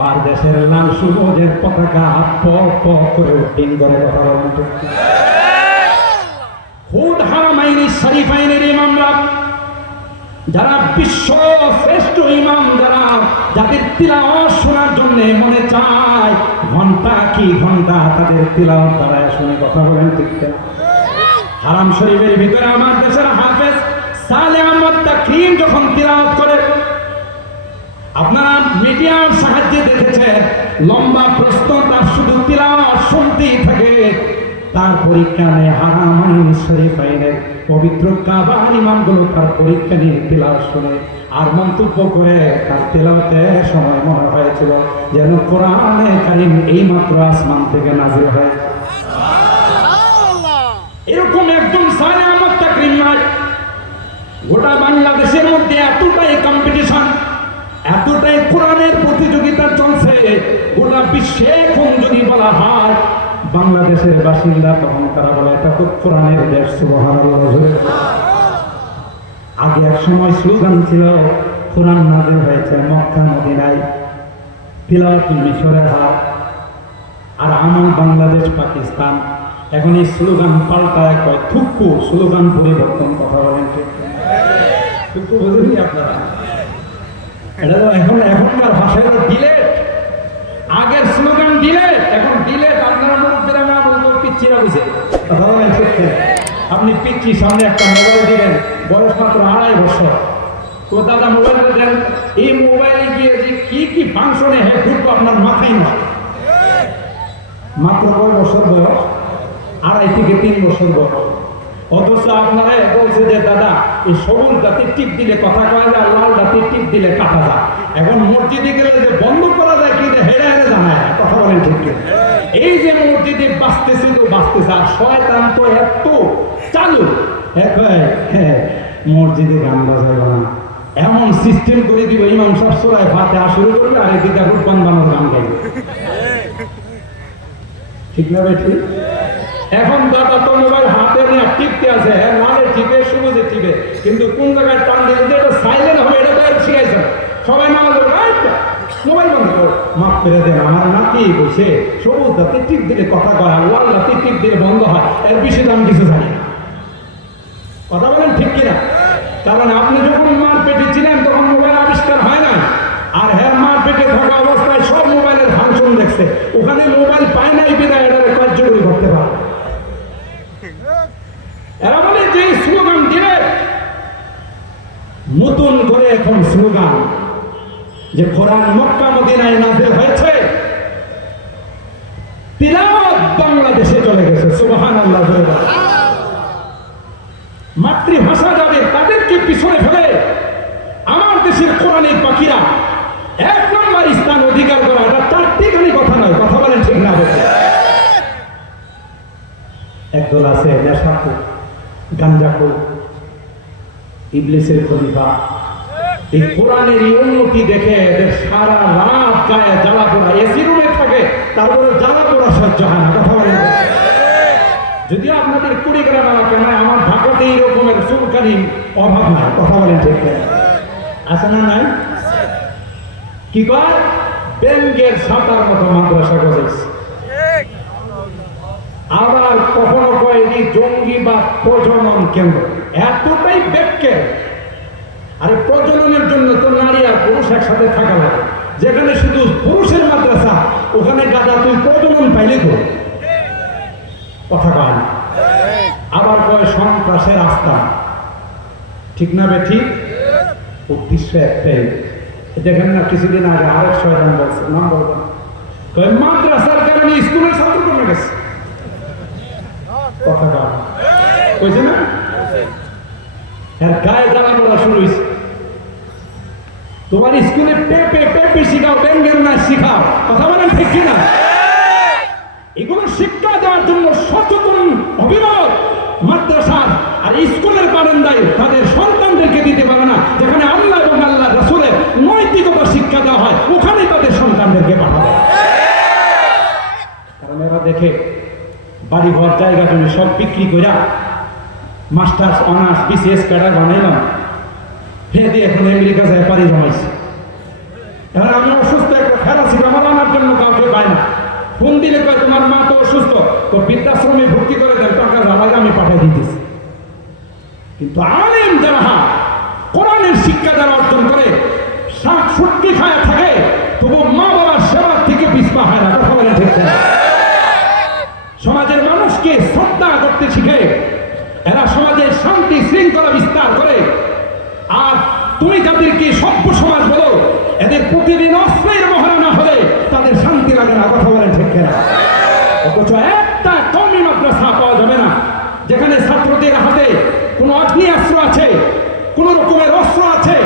আর দেশের লাল সবুজের পতাকা প প করে উড্ডিন করে কথা বলেন খুদ হারামাইনি শরীফাইনের ইমামরা যারা বিশ্ব শ্রেষ্ঠ ইমাম, যারা যাদের তিলাওয়াত শোনার জন্য মনে চায়, ঘণ্টা কি ঘণ্টা তাদের তিলাওয়াত দ্বারা শুনে কথা বলেন ঠিক হারাম শরীফের ভিতরে আমার দেশের হাফেজ সালে আহমদ তাকরিম যখন তিলাওয়াত করে আপনারা মিডিয়ার সাহায্যে দেখেছেন লম্বা প্রশ্ন তার শুধু তিলাওয়াত শুনতেই থাকে। তার পরীক্ষা নেয় শরীফ আইনের পবিত্র কাবা ইমামগুলো তার পরীক্ষা নিয়ে তিলাওয়াত শুনে আর মন্তব্য করে তার তেলাওয়াতে সময় মনে হয়েছিল যেন কোরআনে কারিম এই মাত্র আসমান থেকে নাজিল হয়েছে এরকম আহমদ তাকরিম নয় গোটা বাংলাদেশের মধ্যে এতটাই কম্পিটিশন এতটাই কোরআনের প্রতিযোগিতা চলছে, গোটা বিশ্বে এখন যদি বলা হয়, বাংলাদেশের বাসিন্দা তখন তারা বলে, এটা তো কোরআনের দেশ আগে এক সময় স্লোগান ছিল, কোরআন নাজিল হয়েছে মক্কা, মদিনায়, তিলাওয়াতুল মিশরের হাত আর আমল বাংলাদেশ, পাকিস্তান। এখন এই স্লোগান পাল্টায় কয় থুক্কু স্লোগান পরিবর্তন, কথা বলেন থুক্কু বুঝেনি আপনারা? এটা তো এখন এখনকার ভাষায় তো ডিলেট আগের স্লোগান ডিলেট এখন ডিলেট আপনারা মুখদের না বলব পিচ্ছিরা বুঝে? আপনি পিচ্ছি সামনে একটা মোবাইল দিলেন বয়স মাত্র আড়াই বছর। তো দাদা মোবাইলটা দেন এই মোবাইলে গিয়ে যে কি কি ফাংশনে হ্যাঁ ঢুকবো আপনার মাথায় না মাত্র কয় বছর বয়স? আড়াই থেকে তিন বছর বয়স। অথচ আপনারা বলছে যে, দাদা, এই সবুজ জাতির টিপ দিলে কথা কয় যায় লাল জাতির টিপ দিলে কাটা যায়। এখন মসজিদে গেলে যে বন্ধ করা যায় কি যে হেরে হেরে জানায় না। কথা বলেন ঠিক এই যে মসজিদে বাঁচতেছে তো বাঁচতেছে, আর শয়তান তো এত চালু। হ্যাঁ মসজিদে গান বাজাবে না এমন সিস্টেম করে দিব, ইমাম সব সোরায় ফাতে শুরু করবে, আর এদিকে রূপবান বানোর গান গাইবে। ঠিক না ভাই, ঠিক? এখন দাদা তো মোবাইল হাতে নিয়ে টিপতে আছে। হ্যাঁ নালে টিপে সবুজে টিপে। কিন্তু কোন জায়গায় টান দিলে যে এটা সাইলেন্ট হবে, এটা তো শিখাইছে না। সবাই বন্ধ করো মাফ করে দেন, আমার নাতি বসে সবুজ দাঁতে টিপ দিলে কথা কয় টিপ দিলে বন্ধ হয়। এর বিষয়ে আমি কিছু জানি কথা বলেন ঠিক কিনা? কারণ আপনি যখন মার পেটে ছিলেন, তখন মোবাইল আবিষ্কার হয় না আর হ্যাঁ মার পেটে থাকা অবস্থায় সব মোবাইলের ফাংশন দেখছে ওখানে মোবাইল পায় নাই বিদায় এটারে কার্যকরী করতে পারে এরা বলে যে স্লোগান দিলে নতুন করে এখন স্লোগান যে কোরআন মক্কা মদিনায় নাজিল হয়েছে। তিলাওয়াত বাংলাদেশে চলে গেছে, সুবহানাল্লাহ, জোরে বলেন। মাতৃভাষা যাদের তাদেরকে পিছনে ফেলে আমার দেশের কোরআনের পাখিরা এক নম্বর স্থান অধিকার করা, এটা চারটিখানি কথা নয়, কথা বলেন ঠিক না একদল আছে নেশাখু গাঞ্জাখু ইবলিসের খলিফা। এই কোরআনের উন্নতি দেখে সারা রাত গায়ে জ্বালা পোড়া এসি রুমে থাকে, তারপরে জ্বালা পোড়া সহ্য হয় না, কথা বলেন। যদিও আপনাদের কুড়িগ্রাম এলাকায় নয়, আমার ঢাকাতে এই রকমের চুলকানি অভাব নাই, কথা বলেন ঠিক? আছে না নাই? কি কয়? ব্যাংকের সাঁতার মতো মাদ্রাসা করেছে আবার কখনো কয় এটি জঙ্গি বা প্রজনন কেন্দ্র। এতটাই ব্যাখ্যে আরে প্রজননের জন্য তো নারী আর পুরুষ একসাথে থাকা লাগে। যেখানে শুধু পুরুষের মাদ্রাসা, ওখানে গাদা তুই প্রজনন পাইলে তো কথা কয় না। আবার কয় সন্ত্রাসের আস্থা ঠিক না বে ঠিক? উদ্দেশ্য একটাই। দেখেন না, কিছুদিন আগে আরেক শয়তান বলছে, নাম বলব। কয়, মাদ্রাসার কারণে স্কুলের ছাত্র কমে গেছে। কথা। কইছে না? এর গায়ে জ্বালা পড়া শুরু হয়েছে তোমার স্কুলে পেপে পেপে শিখাও বেঙ্গের না শিখাও। কথা বলেন ঠিক কিনা? এগুলো শিক্ষা দেওয়ার জন্য সচেতন অভিভাবক মাদ্রাসার আর স্কুলের বারান্দায় তাদের সন্তানদেরকে দিতে পারে না। যেখানে আল্লাহ এবং আল্লাহ রাসুলের নৈতিকতা শিক্ষা দেওয়া হয়, ওখানেই তাদের সন্তানদেরকে পাঠাবে। কারণ এরা দেখে বাড়ি ঘর জায়গা জমি সব বিক্রি করে মাস্টার্স, অনার্স, বিসিএস, ক্যাডার বানাইলাম। ফের এখন আমেরিকা যায় পাড়ি জমাইছে। এখন আমি অসুস্থ, একটা প্যারাসিটামল আনার জন্য কাউকে পাই না। ফোন দিলে কয়, তোমার মা তো অসুস্থ, তো বৃদ্ধাশ্রমে ভর্তি করে দেন, টাকা জানালে আমি পাঠিয়ে দিতেছি। কিন্তু আলেম যারা, কোরআনের শিক্ষা যারা অর্জন করে, শাক সবজি খায়া থাকে, তবু মা বাবার সেবার থেকে পিছপা হয় না, কথা বলেন ঠিক সমাজের মানুষকে শ্রদ্ধা করতে শিখে, এরা সমাজের শান্তি, শৃঙ্খলা তুমি যাদেরকে সভ্য সমাজ বলো, এদের প্রতিদিন অস্ত্রের মহারণা হলে তাদের শান্তি লাগে না, কথা বলেন ঠিক না অথচ একটা কমই মাদ্রাসা পাওয়া যাবে না, যেখানে ছাত্রদের হাতে কোনো আগ্নেয়াস্ত্র আছে, কোন রকমের অস্ত্র আছে।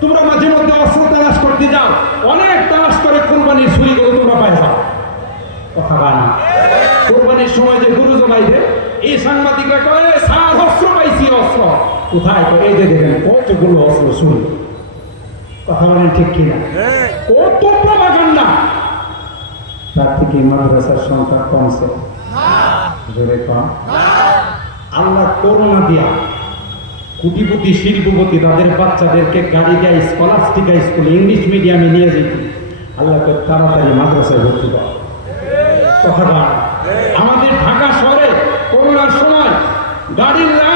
তোমরা মাঝে মধ্যে অস্ত্র তালাশ করতে যাও, অনেক তালাশ করে কোরবানির ছুরিগুলো তোমরা পাই যাও। কথা না কোরবানির সময় যে গরু জমাইছে এই সাংবাদিকরা কয়ে সার, অস্ত্র অস্ত্র কোথায় তো এই যে দেখেন কতগুলো অস্ত্র শুরু কথা বলেন ঠিক কিনা? কত প্রভাকাণ্ডা তার থেকে মাদ্রাসার সংখ্যা কমছে। জোরে কম। আল্লাহ করোনা দিয়া শিল্পপতি তাদের বাচ্চাদেরকে গাড়ি দেয় স্কলাস্টিকা স্কুল ইংলিশ মিডিয়ামে নিয়ে যেত। আল্লাহকে তাড়াতাড়ি মাদ্রাসায় ভর্তি কর। কথাটা আমাদের ঢাকা শহরে করোনার সময় গাড়ির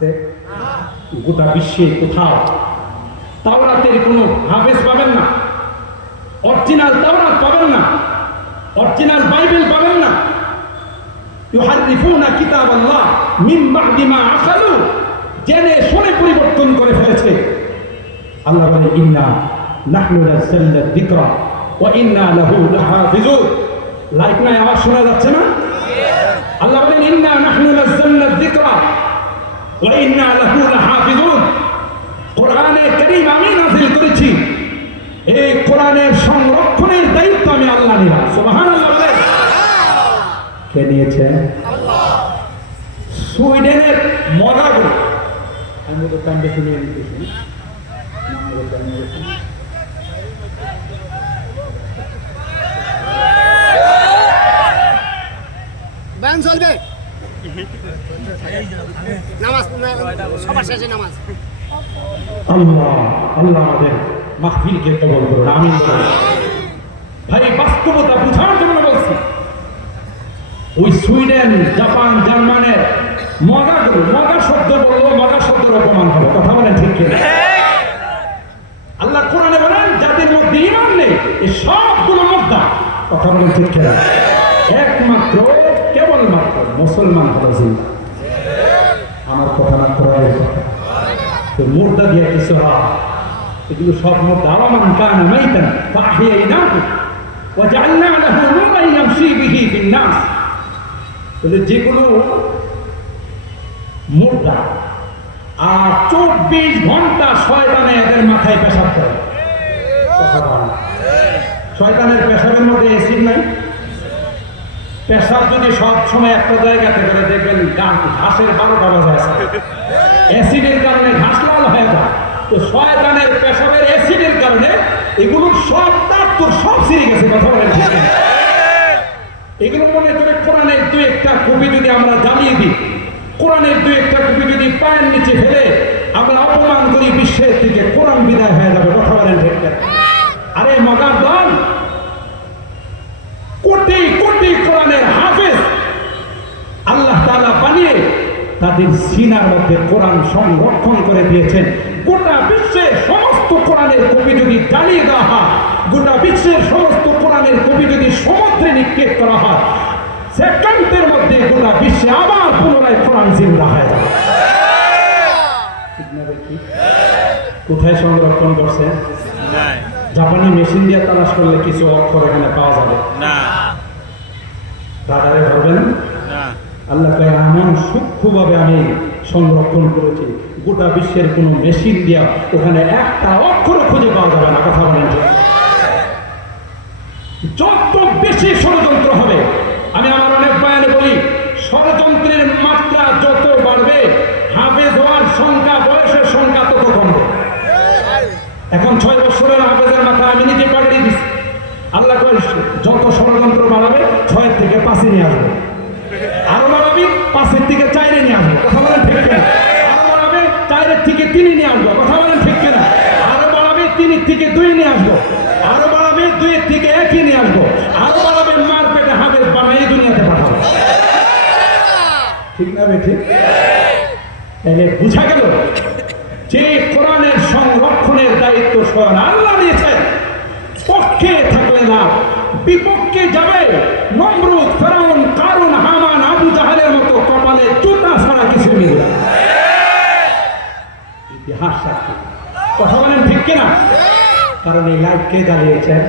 আছে, গোটা বিশ্বে কোথাও তাওরাতের কোনো হাফেজ পাবেন না, অরিজিনাল তাওরাত পাবেন না, অরিজিনাল বাইবেল পাবেন না। ইউহারিফুনা কিতাব আল্লাহ মিন বাদি মা আকালু জেনে শুনে পরিবর্তন করে ফেলেছে। আল্লাহ বলে, ইন্না নাহনু নাযালনা যিকরা ওয়া ইন্না লাহু লাহাফিজুন। লাইক নাই, আওয়াজ শোনা যাচ্ছে না? আল্লাহ বলেন, ইন্না নাহনু নাযালনা যিকরা। ওয়া ইন্না লাহু লাহাফিজুন। কোরআনে কারীম আমি নাযিল করেছি। এই কোরআনের সংরক্ষণের দায়িত্ব আমি আল্লাহ নিলাম। সুবহানাল্লাহ বলেন কে নিয়েছেন সুইডেনের মগাগুলো আমি তো কান বেশি নিতেছি ব্যান চলবে। আল্লাহ বুঝার জন্য বলছি। ওই সুইডেন, জাপান কথা কোরআনে বলেন মধ্যে ইমান নেই সবগুলো মধ্যা কথা বলেন ঠিক একমাত্র মুসলমান হলো জিন্দা। আমার কথা না কথা তো মুর্দা দিয়ে কিছু হয়। এগুলো সব মুর্দা। আওয়ামান কানা মাইতান ফাহিয়াইনাহু ওয়াজআলনা লাহু নূরান ইয়ামশি বিহি ফিন নাস তাহলে যেগুলো মুর্দা, আর চব্বিশ ঘণ্টা শয়তানে এদের মাথায় পেশাব করে। শয়তানের পেশাবের মধ্যে এসিড নাই? পেশাব যদি সব সময় একটা জায়গাতে করে দেখবেন ঘাসের বারোটা বাজা আছে অ্যাসিডের কারণে ঘাস লাল হয়ে যায়। তো শয়তানের পেশাবের অ্যাসিডের কারণে এগুলো সব তার সব ছিঁড়ে গেছে, কথা বলেন এগুলো মনে করে কোরআনের দু একটা কবি যদি আমরা জানিয়ে দিই, কোরআনের দু একটা কবি যদি পায়ের নিচে ফেলে, আমরা অপমান করি, বিশ্বের থেকে কোরআন বিদায় হয়ে যাবে, কথা বলেন আরে মগার দল কোটি কোটি কোরআনের হাফেজ আল্লাহ তাআলা বানিয়ে তাদের সিনার মধ্যে কোরআন সংরক্ষণ করে দিয়েছেন। গোটা বিশ্বের সমস্ত কোরআনের কবি যদি জ্বালিয়ে দেওয়া হয় গোটা বিশ্বের সমস্ত কোরআনের কবি যদি সমুদ্রে নিক্ষেপ করা হয় সেকেন্ডের মধ্যে গোটা বিশ্বে আবার পুনরায় কোরআন জিন্দা হয়ে যাবে? কোথায় সংরক্ষণ করছে? জাপানি মেশিন দিয়ে তালাশ করলে কিছু অক্ষর এখানে পাওয়া যাবে। না। রাডারে ধরবেন আল্লাহ কয় এমন সূক্ষ্মভাবে আমি সংরক্ষণ করেছি। গোটা বিশ্বের কোনো মেশিন দিয়া ওখানে একটা অক্ষর খুঁজে পাওয়া যাবে না, কথা বলেন যত বেশি ষড়যন্ত্র হবে, আমি আমার অনেক বয়ানে বলি, ষড়যন্ত্রের মাত্রা যত বাড়বে হাফেজ হওয়ার সংখ্যা বয়সের সংখ্যা তত কমবে এখন ছয় বছরের হাফেজের মাথা আমি নিজে পাঠিয়ে দিচ্ছি আল্লাহ কয় যত ষড়যন্ত্র বাড়াবে ছয়ের থেকে পাঁচে নিয়ে আসবে আরও বাড়াবি পাঁচের থেকে চাইরে নিয়ে আসবে কথা বলেন ঠিক কিনা আরও বাড়াবে চাইরের থেকে তিনে নিয়ে আসব কথা বলেন ঠিক কিনা আরও তিনের থেকে দুই নিয়ে আসব। আরও বাড়াবে দুইয়ের থেকে একই নিয়ে আসব। আরও বাড়াবে, মার পেটে হাফেজ বানাই দুনিয়াতে পাঠাবো। ঠিক না বে ঠিক? তাহলে বুঝা গেল? যে কোরআনের সংরক্ষণের দায়িত্ব স্বয়ং আল্লাহ নিয়েছেন। পক্ষে থাকলে না বিপক্ষে যাবে। নমরুদ, ফেরাউন কারণ হামান, আবু জাহালের মতো কপালে জুতা ছাড়া কিছু মিলবে ইতিহাস কথা বলেন ঠিক কিনা? কারণ এই লাইট কে জ্বালিয়েছেন